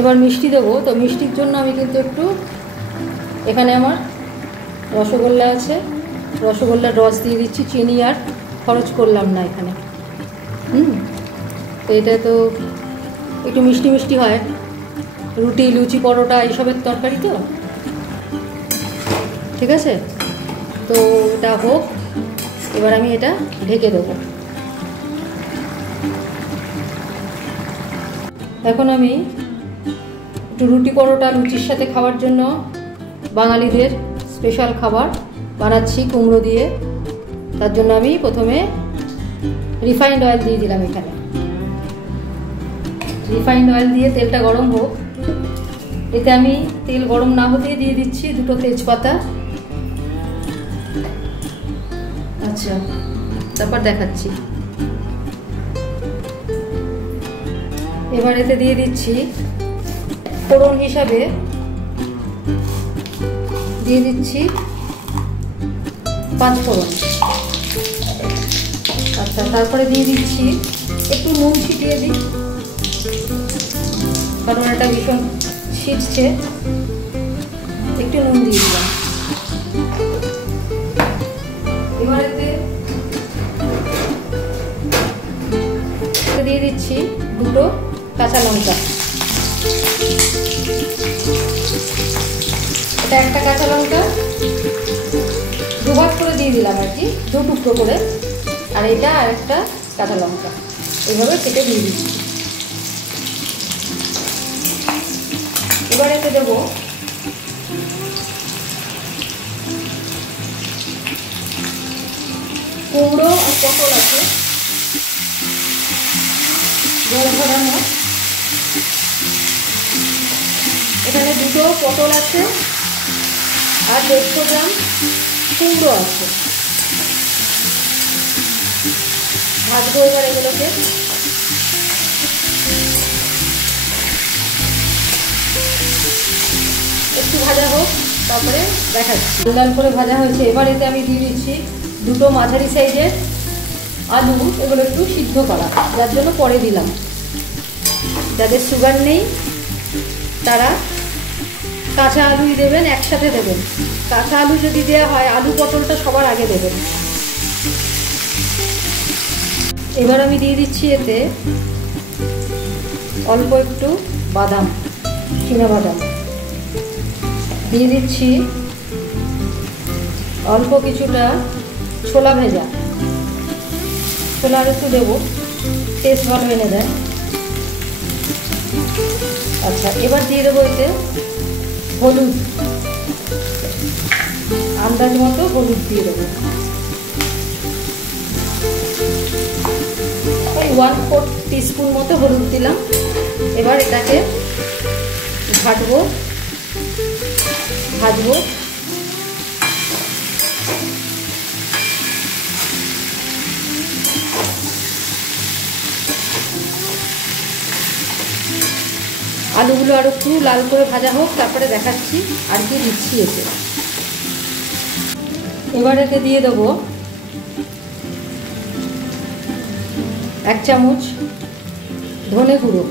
এবার মিষ্টি দেবো। তো মিষ্টির জন্য আমি কিন্তু একটু এখানে আমার রসগোল্লা আছে, রসগোল্লার রস দিয়ে দিচ্ছি, চিনি আর খরচ করলাম না এখানে। তো এটা তো একটু মিষ্টি মিষ্টি হয়, রুটি লুচি পরোটা এইসবের তরকারি তো, ঠিক আছে। তো এটা হোক, এবার আমি এটা ঢেকে দেবো। এখন আমি একটু রুটি পরোটা লুচির সাথে খাওয়ার জন্য বাঙালিদের স্পেশাল খাবার বানাচ্ছি কুমড়ো দিয়ে। তার জন্য আমি প্রথমে রিফাইন্ড অয়েল দিয়ে দিলাম এখানে। রিফাইন্ড অয়েল দিয়ে তেলটা গরম হোক। এতে আমি তেল গরম না হতেই দিয়ে দিচ্ছি 2টো তেজপাতা। আচ্ছা, তারপর দেখাচ্ছি। এবার এতে দিয়ে দিচ্ছি ফোড়ন হিসাবে দিয়ে দিচ্ছি 5 ফোড়ন। আচ্ছা, তারপরে দিয়ে দিচ্ছি একটু নুন ছিটিয়ে দিই, কারণ এটা ভীষণ ছিটছে, একটু নুন দিয়ে দিলাম। এবার এতে দিয়ে দিচ্ছি 2টো কাঁচা লঙ্কা। এটা একটা কাঁচা লঙ্কা 2 ভাগ করে দিয়ে দিলাম আর কি, 2 টুকরো করে। আর এটা আর একটা কাঁচা লঙ্কা এইভাবে কেটে দিয়ে দিচ্ছি। এবার এতে দেবো কুমড়ো আর পটল আছে জল ধরানো। এখানে 2টো পটল আছে আর 150 গ্রাম কুমড়ো আছে। ভাজবো এবার এগুলোকে। একটু ভাজা হোক, তারপরে দেখাচ্ছি। লাল করে ভাজা হয়েছে। এবার এতে আমি দিয়ে দিচ্ছি 2টো মাঝারি সাইজের আলু। এগুলো একটু সিদ্ধ করা, যার জন্য পরে দিলাম। যাদের সুগার নেই তারা কাঁচা আলুই দেবেন, একসাথে দেবেন। কাঁচা আলু যদি দেওয়া হয়, আলু পটলটা সবার আগে দেবেন। এবার আমি দিয়ে দিচ্ছি এতে অল্প একটু বাদাম, চীনাবাদাম দিয়ে দিচ্ছি, অল্প কিছুটা ছোলা ভেজা, ছোলা আর একটু দেবো, টেস্ট ভালো এনে দেয়। আচ্ছা, এবার দিয়ে দেবো এতে হলুদ, আন্দাজ মতো হলুদ দিয়ে দেবো, ওই 1/4 টিস্পুন মতো হলুদ দিলাম। এবার এটাকে ভাজবো। আলুগুলো আর একটু লাল করে ভাজা হোক, তারপরে দেখাচ্ছি আর কি দিচ্ছি এতে। এবার এতে দিয়ে দেবো 1 চামচ ধনে গুঁড়ো।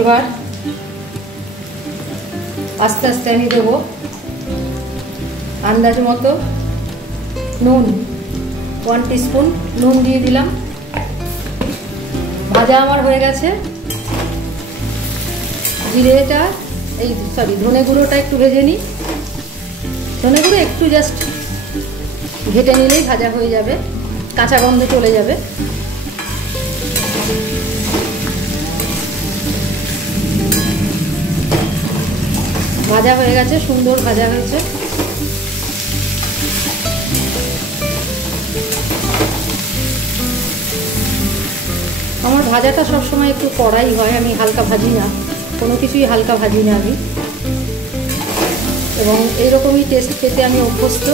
এবার আস্তে আস্তে আমি দেবো আন্দাজ মতো নুন, 1 টিস্পুন নুন দিয়ে দিলাম। ভাজা আমার হয়ে গেছে। জিরেটা ধনে গুঁড়োটা একটু ভেজে নিই। ধনে গুঁড়ো একটু জাস্ট ঘেটে নিলেই ভাজা হয়ে যাবে, কাঁচা গন্ধ চলে যাবে। ভাজা হয়ে গেছে, সুন্দর ভাজা হয়েছে। আমার ভাজাটা সবসময় একটু কড়াই হয়, আমি হালকা ভাজি না, কোনো কিছুই হালকা ভাজি না আমি, এবং এইরকমই টেস্ট পেতে আমি অভ্যস্ত।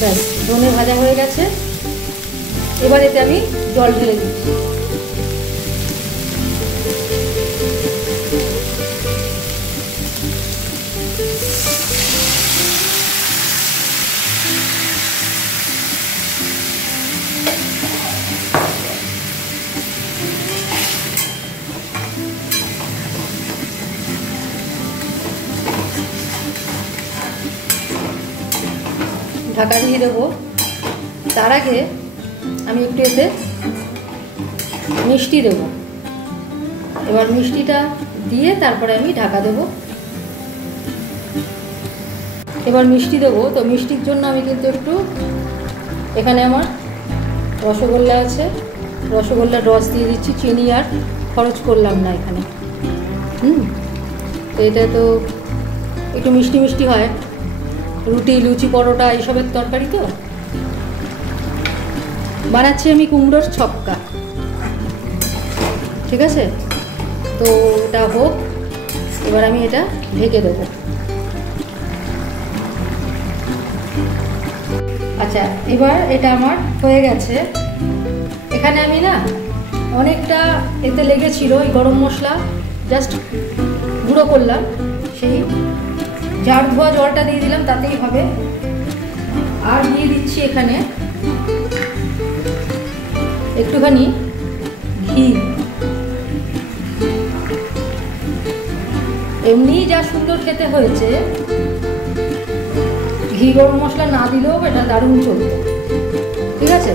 ব্যাস, ধনে ভাজা হয়ে গেছে। এবার এতে আমি জল ঢেলে দিচ্ছি। ঢাকা দিয়ে দেবো। তার আগে আমি একটু এতে মিষ্টি দেবো। এবার মিষ্টিটা দিয়ে তারপরে আমি ঢাকা দেবো। এবার মিষ্টি দেবো। তো মিষ্টির জন্য আমি কিন্তু একটু এখানে আমার রসগোল্লা আছে, রসগোল্লার রস দিয়ে দিচ্ছি, চিনি আর খরচ করলাম না এখানে। তো এটা তো একটু মিষ্টি মিষ্টি হয়, রুটি লুচি পরোটা এইসবের তরকারি তো। বানাচ্ছি আমি কুমড়োর ছক্কা, ঠিক আছে? তো এটা হোক, এবার আমি এটা ঢেকে দেবো। আচ্ছা, এবার এটা আমার হয়ে গেছে। এখানে আমি না অনেকটা এতে লেগেছিল, ওই গরম মশলা জাস্ট গুঁড়ো করলাম, সেই ঝাড় ধোয়া জলটা দিয়ে দিলাম, তাতেই হবে। আর দিয়ে দিচ্ছি এখানে একটুখানি ঘি। এমনি যা সুন্দর খেতে হয়েছে, ঘি গরম মশলা না দিলেও এটা দারুণ চলবে, ঠিক আছে?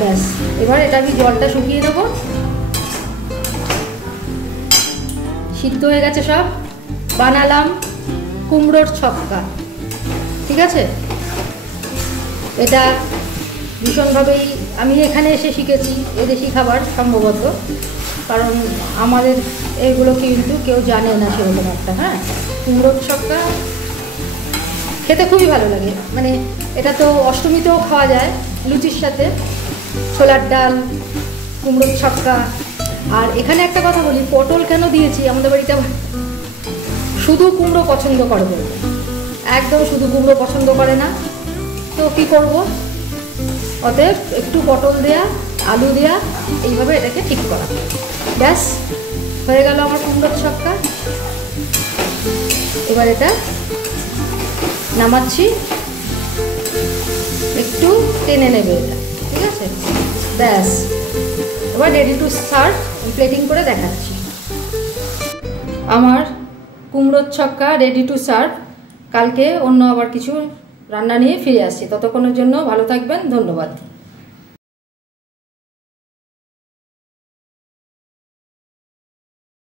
ব্যাস, এবার এটা আমি জলটা শুকিয়ে দেবো। সিদ্ধ হয়ে গেছে সব। বানালাম কুমড়োর ছক্কা, ঠিক আছে? এটা ভীষণভাবেই আমি এখানে এসে শিখেছি, এদেশি খাবার সম্ভবত, কারণ আমাদের এগুলো কিন্তু কেউ জানে না সেরকম একটা। হ্যাঁ, কুমড়োর ছক্কা খেতে খুবই ভালো লাগে। মানে এটা তো অষ্টমীতেও খাওয়া যায় লুচির সাথে, ছোলার ডাল, কুমড়োর ছক্কা। আর এখানে একটা কথা বলি, পটল কেন দিয়েছি, আমাদের বাড়িতে শুধু কুমড়ো পছন্দ করে, বলবে একদম শুধু কুমড়ো পছন্দ করে না। তো কী করব, অতএব একটু পটল দেয়া, আলু দেয়া, এইভাবে এটাকে ঠিক করা। ব্যাস, হয়ে গেল আমার কুমড়োর ছক্কা। এবার এটা নামাচ্ছি, একটু টেনে নেবে এটা, ঠিক আছে? ব্যাস, এবার রেডি টু সার্ভ। প্লেটিং করে দেখাচ্ছি। আমার কুমড়োর ছক্কা রেডি টু সার্ভ। কালকে অন্য আবার কিছু রান্না নিয়ে ফিরে আসছি। ততক্ষণের জন্য ভালো থাকবেন, ধন্যবাদ।